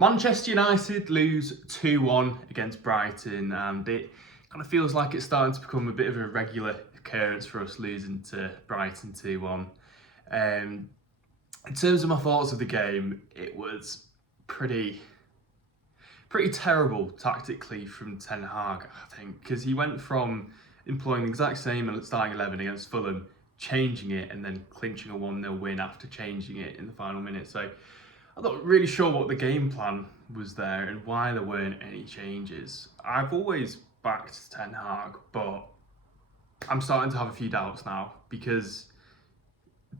Manchester United lose 2-1 against Brighton, and it kind of feels like it's starting to become a bit of a regular occurrence for us losing to Brighton 2-1. In terms of my thoughts of the game, it was pretty terrible tactically from Ten Hag, I think, because he went from employing the exact same starting 11 against Fulham, changing it, and then clinching a 1-0 win after changing it in the final minute. So I'm not really sure what the game plan was there and why there weren't any changes. I've always backed Ten Hag, but I'm starting to have a few doubts now because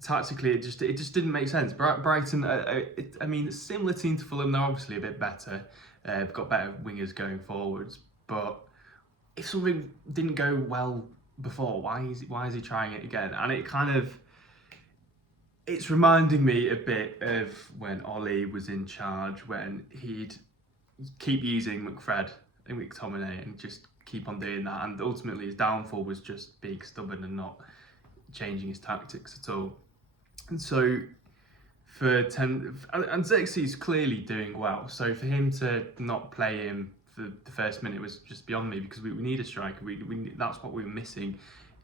tactically it just didn't make sense. Brighton, I mean, similar team to Fulham, they're obviously a bit better. They've got better wingers going forwards, but if something didn't go well before, why is he trying it again? And it's reminding me a bit of when Ollie was in charge, when he'd keep using McFred and McTominay and just keep on doing that. And ultimately his downfall was just being stubborn and not changing his tactics at all. And so and Xerxes clearly doing well. So for him to not play him for the first minute was just beyond me, because we need a striker. That's what we were missing,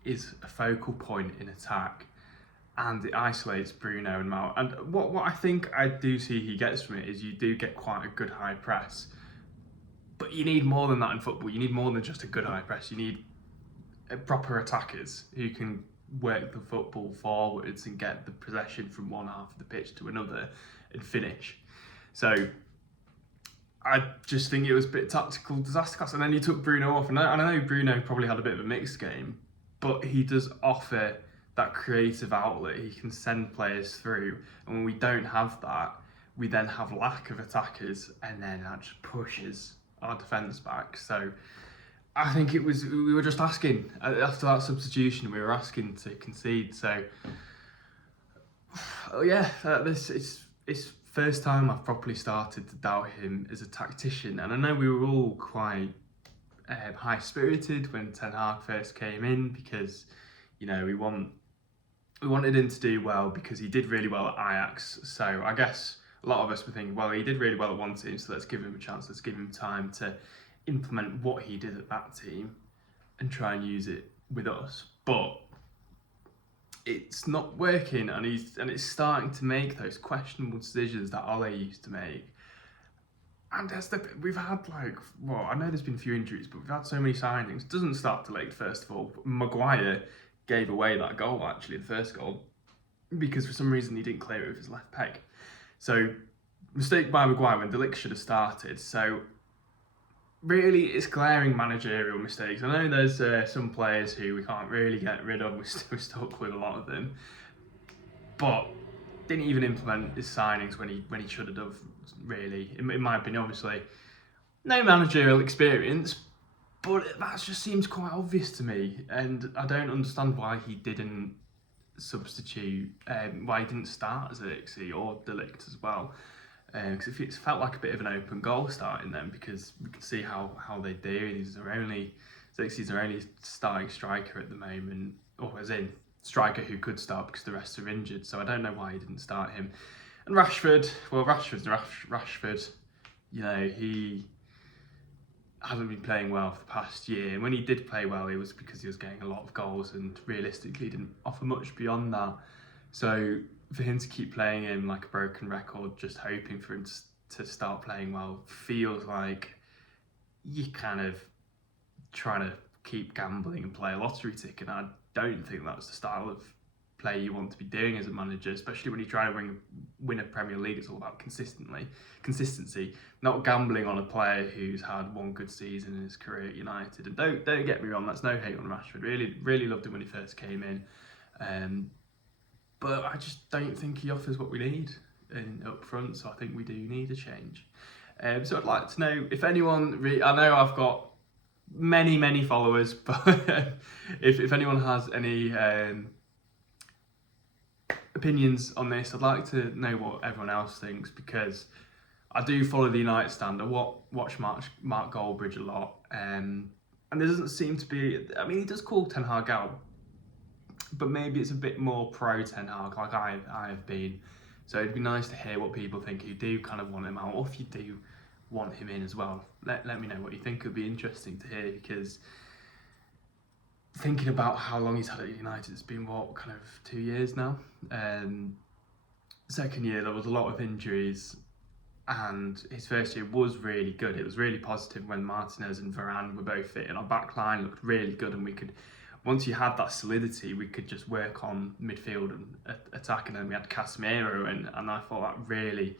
is a focal point in attack. And it isolates Bruno and Mount. And what I think I do see he gets from it is you do get quite a good high press. But you need more than that in football. You need more than just a good high press. You need proper attackers who can work the football forwards and get the possession from one half of the pitch to another and finish. So I just think it was a bit tactical disaster class. And then you took Bruno off. And I know Bruno probably had a bit of a mixed game, but he does offer that creative outlet. He can send players through, and when we don't have that, we then have lack of attackers, and then that just pushes our defence back. So I think we were just asking after that substitution, we were asking to concede. So yeah, it's first time I've properly started to doubt him as a tactician, and I know we were all quite high spirited when Ten Hag first came in, because we wanted him to do well because he did really well at Ajax. So I guess a lot of us were thinking, well, he did really well at one team, so let's give him a chance. Let's give him time to implement what he did at that team and try and use it with us. But it's not working, and it's starting to make those questionable decisions that Ole used to make. And we've had I know there's been a few injuries, but we've had so many signings. It doesn't start till late, first of all. Maguire gave away that goal, actually, the first goal, because for some reason he didn't clear it with his left peg. So, mistake by Maguire when De Ligt should have started. So, really, it's glaring managerial mistakes. I know there's some players who we can't really get rid of. We're stuck with a lot of them. But didn't even implement his signings when he should have done, really. In my opinion, obviously, no managerial experience, but that just seems quite obvious to me, and I don't understand why he didn't substitute, why he didn't start Xerxes or De Ligt as well, because it felt like a bit of an open goal starting them, because we can see how they do. Xerxes are only starting striker at the moment, or as in striker who could start because the rest are injured. So I don't know why he didn't start him. And Rashford's Rashford. He hasn't been playing well for the past year. And when he did play well, it was because he was getting a lot of goals and realistically didn't offer much beyond that. So for him to keep playing him like a broken record, just hoping for him to start playing well, feels like you're kind of trying to keep gambling and play a lottery ticket. And I don't think that's the style of play you want to be doing as a manager, especially when you try to win a Premier League. It's all about consistency, not gambling on a player who's had one good season in his career at United. And don't get me wrong, that's no hate on Rashford. Really loved him when he first came in, but I just don't think he offers what we need up front. So I think we do need a change. So I'd like to know if anyone. I know I've got many followers, but if anyone has any opinions on this, I'd like to know what everyone else thinks, because I do follow the United stand. I watch Mark Goldbridge a lot, and there doesn't seem to be. I mean, he does call Ten Hag out, but maybe it's a bit more pro Ten Hag, like I have been, So it'd be nice to hear what people think who do kind of want him out, or if you do want him in as well. Let me know what you think. It'd be interesting to hear, because thinking about how long he's had at United, it's been what, kind of 2 years now. Second year there was a lot of injuries, and his first year was really good. It was really positive when Martinez and Varane were both fit, and our back line looked really good, and we could, once you had that solidity, we could just work on midfield and attack. And then we had Casemiro, and I thought that really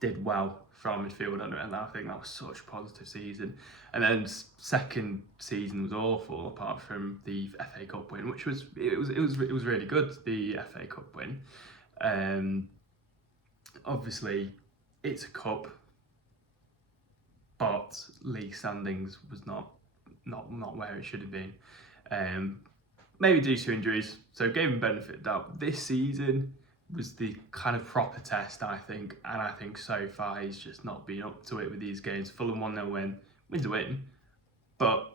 did well for our midfield, and I think that was such a positive season. And then second season was awful, apart from the FA Cup win, which was really good, the FA Cup win. Obviously, it's a cup, but league standings was not where it should have been. Maybe due to injuries, so gave him benefit of doubt. This season was the kind of proper test, I think, and I think so far he's just not been up to it with these games. Fulham 1-0 win, win's a win, but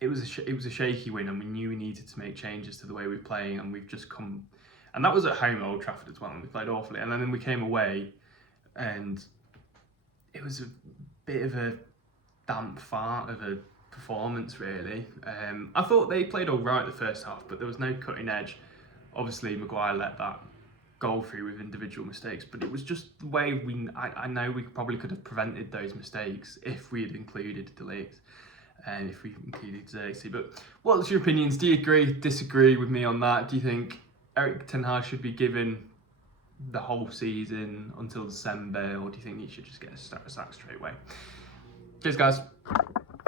it was a shaky win, and we knew we needed to make changes to the way we're playing, and we've just come, and that was at home at Old Trafford as well, and we played awfully, and then we came away, and it was a bit of a damp fart of a performance, really. I thought they played all right the first half, but there was no cutting edge. Obviously, Maguire let that goal through with individual mistakes, but it was just the way I know we probably could have prevented those mistakes if we had included De Ligt, and if we included Xerxes. But what's your opinions? Do you agree, disagree with me on that? Do you think Eric Ten Hag should be given the whole season until December, or do you think he should just get a sack straight away? Cheers, guys.